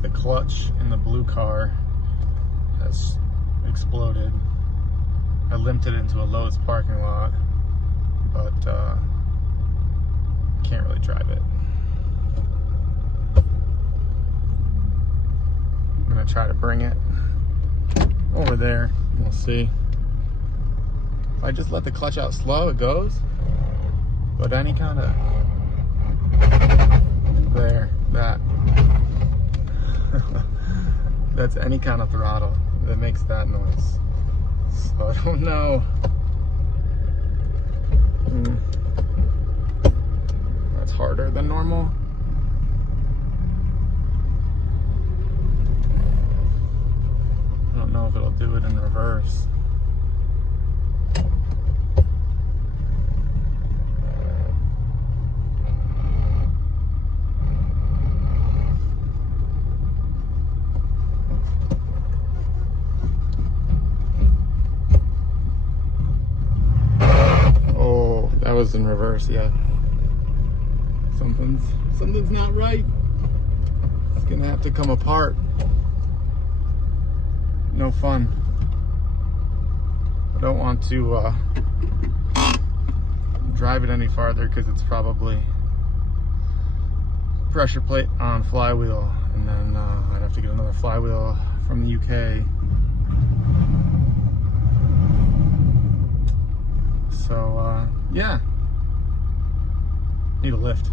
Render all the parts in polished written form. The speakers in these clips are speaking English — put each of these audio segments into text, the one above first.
think the clutch in the blue car has exploded. I limped it into a Lowe's parking lot, but can't really drive it. I'm gonna try to bring it over there. We'll see. If I just let the clutch out slow, it goes. But any kind of that's any kind of throttle that makes that noise. So I don't know. That's harder than normal. I don't know if it'll do it in reverse. That was in reverse, yeah. Something's not right. It's gonna have to come apart. No fun. I don't want to drive it any farther because it's probably pressure plate on flywheel, and then I'd have to get another flywheel from the UK. So yeah, need a lift,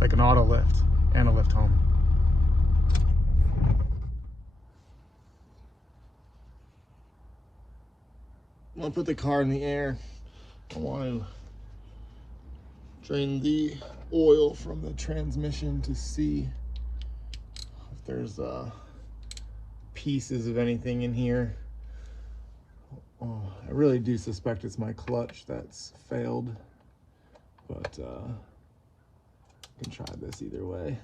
like an auto lift and a lift home. I'm gonna put the car in the air. I want to drain the oil from the transmission to see if there's pieces of anything in here. Oh, I really do suspect it's my clutch that's failed, but I can try this either way.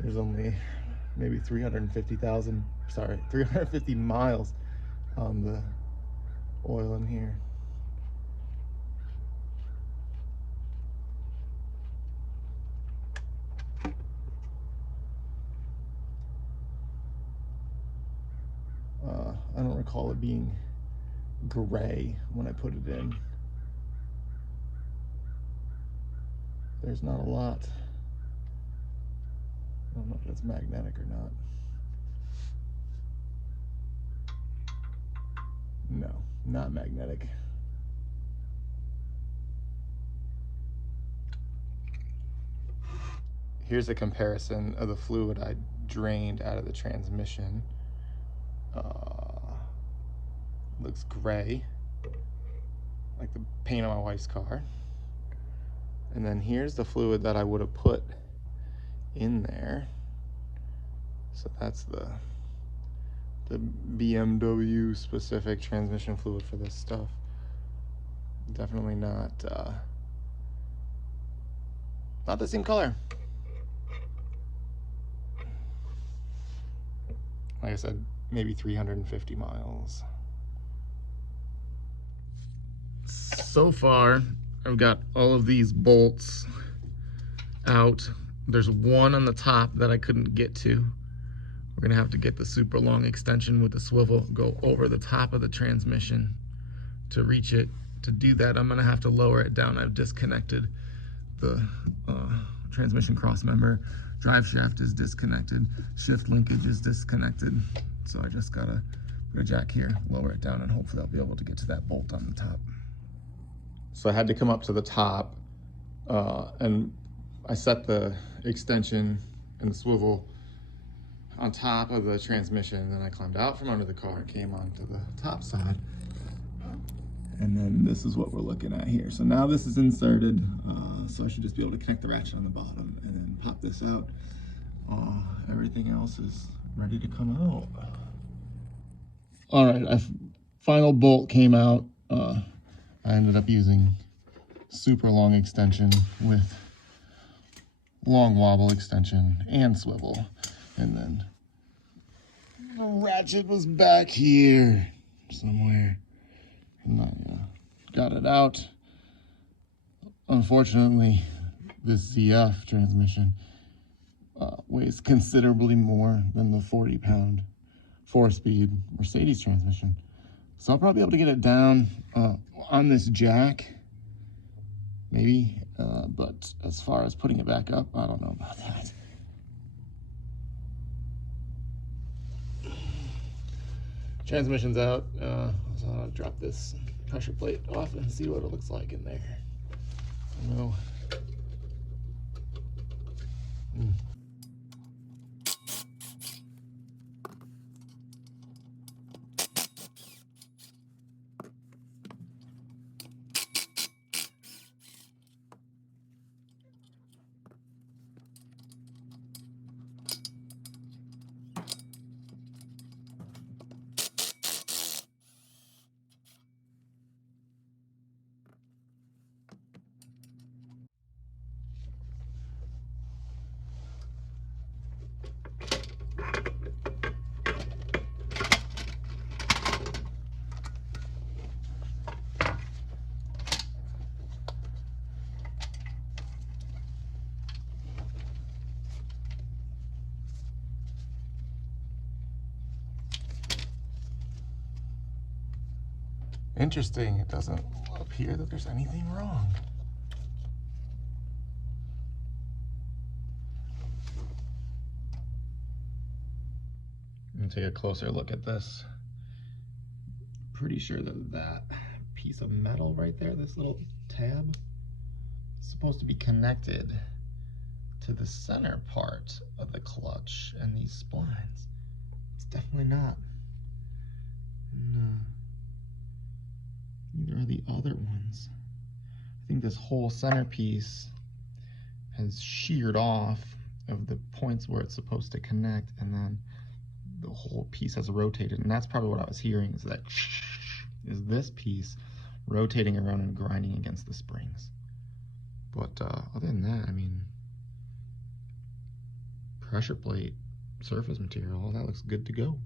There's only maybe 350 miles on the oil in here. I don't recall it being gray when I put it in. There's not a lot. I don't know if that's magnetic or not. No, not magnetic. Here's a comparison of the fluid I drained out of the transmission. Looks gray, like the paint on my wife's car. And then here's the fluid that I would have put in there. So that's the BMW specific transmission fluid for this stuff. Definitely not the same color. Like I said, maybe 350 miles. So far, I've got all of these bolts out. There's one on the top that I couldn't get to. We're gonna have to get the super long extension with the swivel, go over the top of the transmission to reach it. To do that, I'm gonna have to lower it down. I've disconnected the transmission cross member. Drive shaft is disconnected. Shift linkage is disconnected. So I just gotta put a jack here, lower it down, and hopefully I'll be able to get to that bolt on the top. So I had to come up to the top and I set the extension and the swivel on top of the transmission. Then I climbed out from under the car, came onto the top side. And then this is what we're looking at here. So now this is inserted. So I should just be able to connect the ratchet on the bottom and then pop this out. Everything else is ready to come out. All right, final bolt came out. I ended up using super long extension with long wobble extension and swivel. And then the ratchet was back here somewhere. And I got it out. Unfortunately, this ZF transmission weighs considerably more than the 40-pound 4-speed Mercedes transmission. So I'll probably be able to get it down on this jack, maybe, but as far as putting it back up, I don't know about that. Transmission's out, so I'll drop this pressure plate off and see what it looks like in there. No. Interesting, it doesn't appear that there's anything wrong. I'm gonna take a closer look at this. Pretty sure that that piece of metal right there, this little tab, is supposed to be connected to the center part of the clutch and these splines. It's definitely not. No. Neither are the other ones. I think this whole centerpiece has sheared off of the points where it's supposed to connect, and then the whole piece has rotated, and that's probably what I was hearing, is that is this piece rotating around and grinding against the springs. But other than that, I mean, pressure plate, surface material, all that looks good to go.